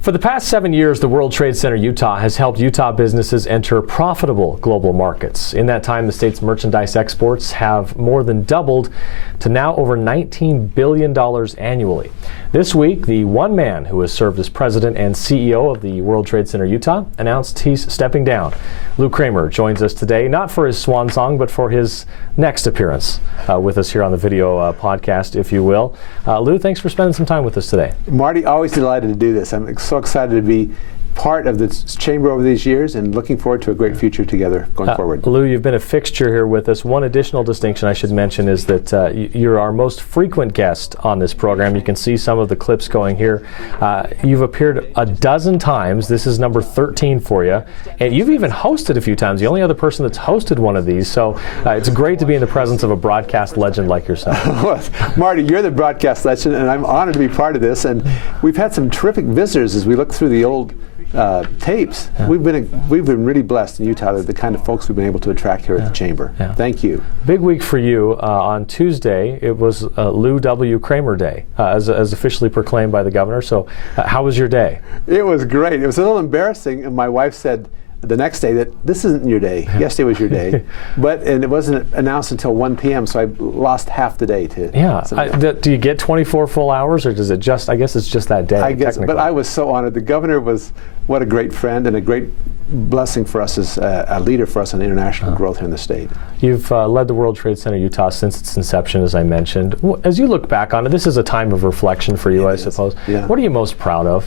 For the past 7 years, the World Trade Center Utah has helped Utah businesses enter profitable global markets. In that time, the state's merchandise exports have more than doubled to now over $19 billion annually. This week, the one man who has served as president and CEO of the World Trade Center Utah announced he's stepping down. Lew Cramer joins us today, not for his swan song, but for his next appearance with us here on the video podcast, if you will. Lew, thanks for spending some time with us today. Marty, always delighted to do this. I'm so excited to be part of this chamber over these years and looking forward to a great future together going forward. Lew, you've been a fixture here with us. One additional distinction I should mention is that you're our most frequent guest on this program. You can see some of the clips going here. You've appeared a dozen times. This is number 13 for you. And you've even hosted a few times, the only other person that's hosted one of these. So it's great to be in the presence of a broadcast legend like yourself. Well, Marty, you're the broadcast legend, and I'm honored to be part of this. And we've had some terrific visitors as we look through the old tapes. Yeah. We've been really blessed in Utah, the kind of folks we've been able to attract here at the chamber. Yeah. Thank you. Big week for you. On Tuesday, it was Lew W. Cramer Day, as officially proclaimed by the governor. So how was your day? It was great. It was a little embarrassing, and my wife said the next day that this isn't your day. Yesterday was your day. And it wasn't announced until 1 p.m., so I lost half the day to do you get 24 full hours, or does it just, I guess it's just that day? I guess, but I was so honored. The governor was, what a great friend and a great blessing for us as a leader for us in international growth here in the state. You've led the World Trade Center Utah since its inception, as I mentioned. As you look back on it, this is a time of reflection for you, I suppose. Yeah. What are you most proud of?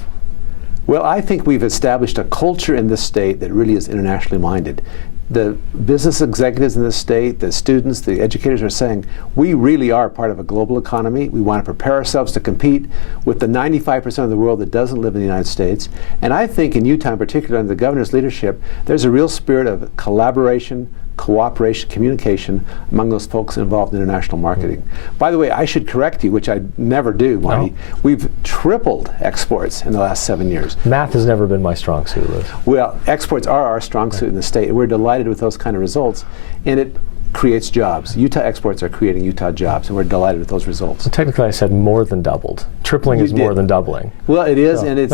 Well, I think we've established a culture in this state that really is internationally minded. The business executives in this state, the students, the educators are saying, we really are part of a global economy. We want to prepare ourselves to compete with the 95% of the world that doesn't live in the United States. And I think in Utah in particular, under the governor's leadership, there's a real spirit of collaboration, cooperation, communication among those folks involved in international marketing. By the way, I should correct you, which I never do, Marty. No. We've tripled exports in the last 7 years. Math has never been my strong suit, Liz. Well, exports are our strong suit in the state, and we're delighted with those kind of results, and it creates jobs. Utah exports are creating Utah jobs, and we're delighted with those results. So technically I said more than doubled. Tripling is more than doubling. Well, it is, and it's,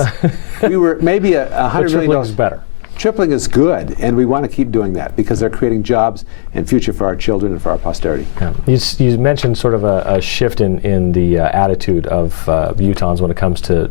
we were maybe $100 million. Tripling is better. Tripling is good, and we want to keep doing that because they're creating jobs and future for our children and for our posterity. Yeah. You mentioned sort of a shift in the attitude of Utahns when it comes to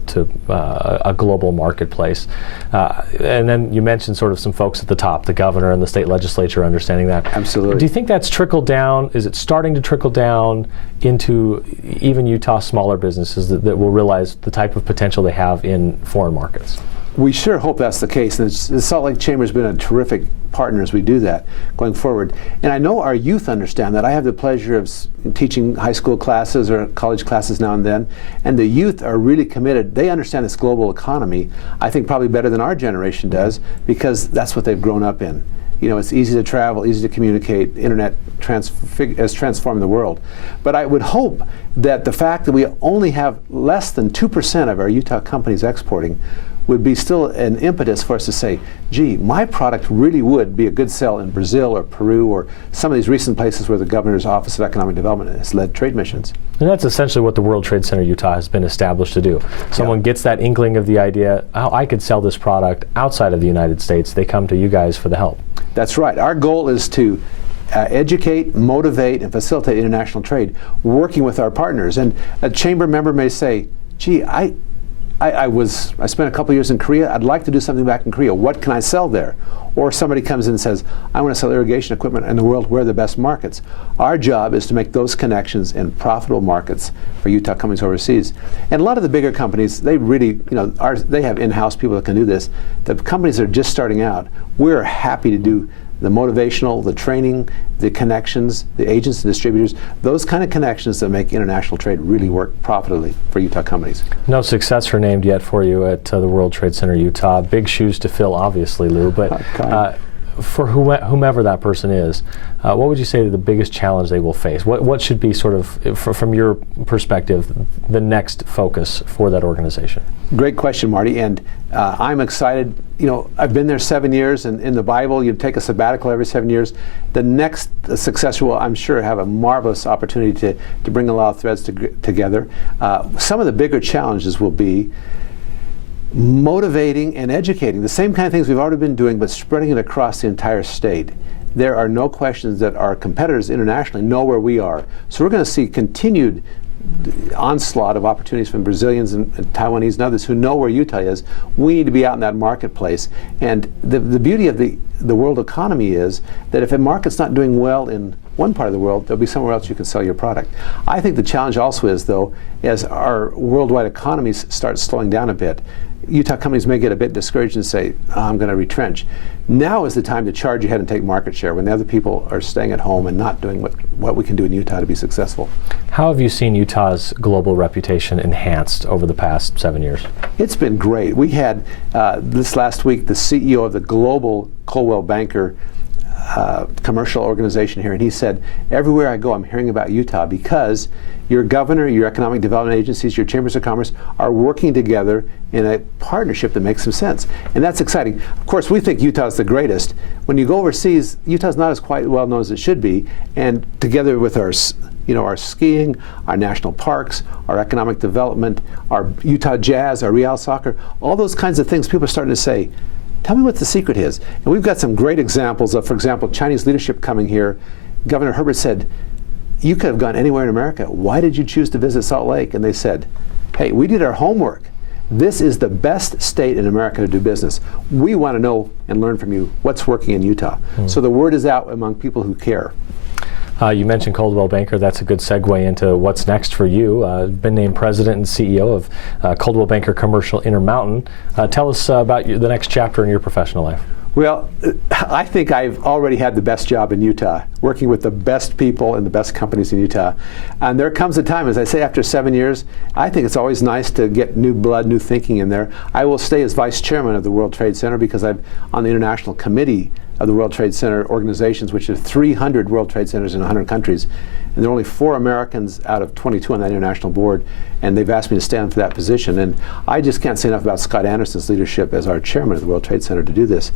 a global marketplace. And then you mentioned sort of some folks at the top, the governor and the state legislature understanding that. Absolutely. Do you think that's trickled down? Is it starting to trickle down into even Utah smaller businesses that will realize the type of potential they have in foreign markets? We sure hope that's the case, and the Salt Lake Chamber has been a terrific partner as we do that going forward. And I know our youth understand that. I have the pleasure of teaching high school classes or college classes now and then, and the youth are really committed. They understand this global economy, I think probably better than our generation does, because that's what they've grown up in. You know, it's easy to travel, easy to communicate. Internet has transformed the world. But I would hope that the fact that we only have less than 2% of our Utah companies exporting would be still an impetus for us to say, gee, my product really would be a good sell in Brazil or Peru or some of these recent places where the governor's Office of Economic Development has led trade missions. And that's essentially what the World Trade Center Utah has been established to do. Someone gets that inkling of the idea, oh, I could sell this product outside of the United States. They come to you guys for the help. That's right. Our goal is to educate, motivate, and facilitate international trade, working with our partners. And a chamber member may say, gee, I spent a couple years in Korea. I'd like to do something back in Korea. What can I sell there? Or somebody comes in and says, I want to sell irrigation equipment in the world. Where are the best markets? Our job is to make those connections in profitable markets for Utah companies overseas. And a lot of the bigger companies, they really, they have in-house people that can do this. The companies that are just starting out, we're happy to do the motivational, the training, the connections, the agents and distributors, those kind of connections that make international trade really work profitably for Utah companies. No successor named yet for you at the World Trade Center Utah. Big shoes to fill, obviously, Lew, but for whomever that person is, what would you say is the biggest challenge they will face? What should be sort of, from your perspective, the next focus for that organization? Great question, Marty, and I'm excited. I've been there 7 years, and in the Bible, you take a sabbatical every 7 years. The next successor will, I'm sure, have a marvelous opportunity to bring a lot of threads together. Some of the bigger challenges will be motivating and educating, the same kind of things we've already been doing, but spreading it across the entire state. There are no questions that our competitors internationally know where we are. So we're going to see continued onslaught of opportunities from Brazilians and Taiwanese and others who know where Utah is. We need to be out in that marketplace. And the beauty of the world economy is that if a market's not doing well in one part of the world, there'll be somewhere else you can sell your product. I think the challenge also is, though, as our worldwide economies start slowing down a bit, Utah companies may get a bit discouraged and say, I'm going to retrench. Now is the time to charge ahead and take market share when the other people are staying at home and not doing what we can do in Utah to be successful. How have you seen Utah's global reputation enhanced over the past 7 years? It's been great. We had this last week the CEO of the global Coldwell Banker commercial organization here, and he said, everywhere I go I'm hearing about Utah because your governor, your economic development agencies, your chambers of commerce are working together in a partnership that makes some sense. And that's exciting. Of course, we think Utah's the greatest. When you go overseas, Utah's not as quite well known as it should be. And together with our skiing, our national parks, our economic development, our Utah Jazz, our Real Soccer, all those kinds of things, people are starting to say, tell me what the secret is. And we've got some great examples of, for example, Chinese leadership coming here. Governor Herbert said, you could have gone anywhere in America. Why did you choose to visit Salt Lake? And they said, hey, we did our homework. This is the best state in America to do business. We want to know and learn from you what's working in Utah. So the word is out among people who care. You mentioned Coldwell Banker. That's a good segue into what's next for you. Been named president and CEO of Coldwell Banker Commercial Intermountain. Tell us about the next chapter in your professional life. Well, I think I've already had the best job in Utah, working with the best people and the best companies in Utah. And there comes a time, as I say, after 7 years, I think it's always nice to get new blood, new thinking in there. I will stay as vice chairman of the World Trade Center because I'm on the international committee of the World Trade Center organizations, which are 300 World Trade Centers in 100 countries. And there are only 4 Americans out of 22 on that international board, and they've asked me to stand for that position. And I just can't say enough about Scott Anderson's leadership as our chairman of the World Trade Center to do this.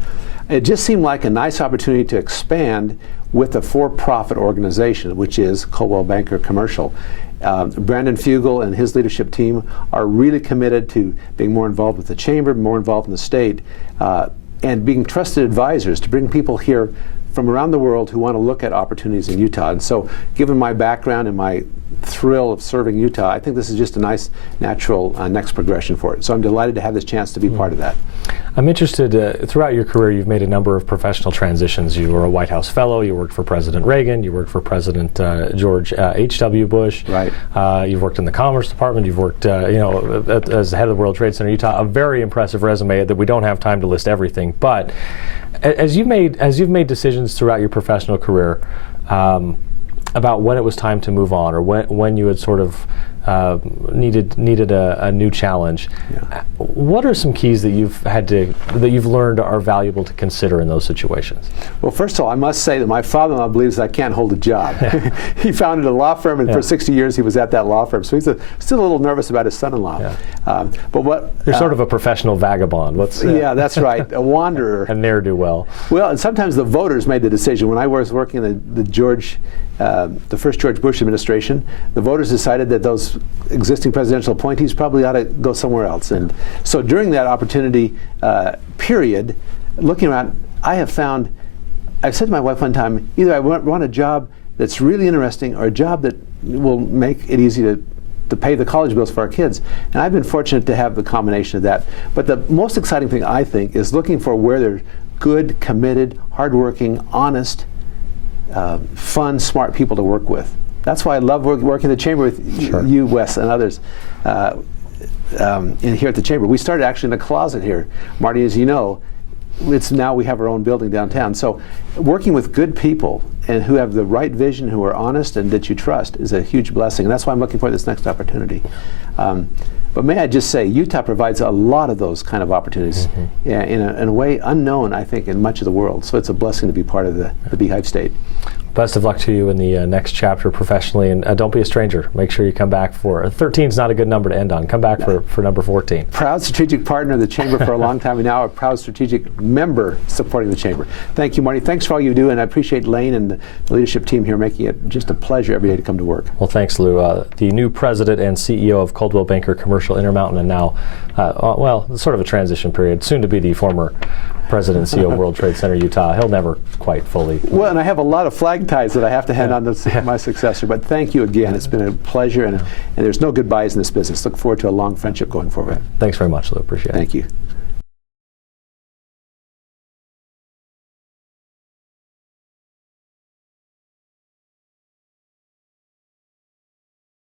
It just seemed like a nice opportunity to expand with a for-profit organization, which is Coldwell Banker Commercial. Brandon Fugel and his leadership team are really committed to being more involved with the chamber, more involved in the state, and being trusted advisors to bring people here from around the world who want to look at opportunities in Utah. And so, given my background and my thrill of serving Utah, I think this is just a nice, natural next progression for it. So I'm delighted to have this chance to be part of that. I'm interested, throughout your career, you've made a number of professional transitions. You were a White House fellow, you worked for President Reagan, you worked for President George H.W. Bush. Right. You've worked in the Commerce Department, you've worked as head of the World Trade Center Utah, a very impressive resume that we don't have time to list everything. But as you've made decisions throughout your professional career about when it was time to move on, or when you had sort of needed a new challenge, what are some keys that you've learned are valuable to consider in those situations? Well, first of all, I must say that my father-in-law believes I can't hold a job. He founded a law firm, and for 60 years he was at that law firm, so he's still a little nervous about his son-in-law. You're sort of a professional vagabond. Yeah, that's right, a wanderer. A ne'er-do-well. Well, and sometimes the voters made the decision. When I was working in the first George Bush administration, the voters decided that those existing presidential appointees probably ought to go somewhere else. And so during that opportunity period, looking around, I've said to my wife one time, either I want a job that's really interesting or a job that will make it easy to pay the college bills for our kids. And I've been fortunate to have the combination of that. But the most exciting thing, I think, is looking for where there are good, committed, hardworking, honest, fun, smart people to work with. That's why I love working in the chamber with you, Wes, and others here at the chamber. We started actually in a closet here. Marty, as you know, now we have our own building downtown. So working with good people and who have the right vision, who are honest and that you trust, is a huge blessing. And that's why I'm looking for this next opportunity. But may I just say, Utah provides a lot of those kind of opportunities in a way unknown, I think, in much of the world. So it's a blessing to be part of the Beehive State. Best of luck to you in the next chapter professionally, and don't be a stranger. Make sure you come back for 13 is not a good number to end on. Come back for number 14. Proud strategic partner of the Chamber for a long time, and now a proud strategic member supporting the Chamber. Thank you, Marty. Thanks for all you do, and I appreciate Lane and the leadership team here making it just a pleasure every day to come to work. Well, thanks, Lew. The new president and CEO of Coldwell Banker Commercial Intermountain, and now, well, sort of a transition period, soon to be the former president and CEO of World Trade Center Utah. He'll never quite fully. Well, and I have a lot of flag ties that I have to hand on to my successor, but thank you again. It's been a pleasure, and there's no goodbyes in this business. Look forward to a long friendship going forward. Thanks very much, Lew. Appreciate it. Thank you.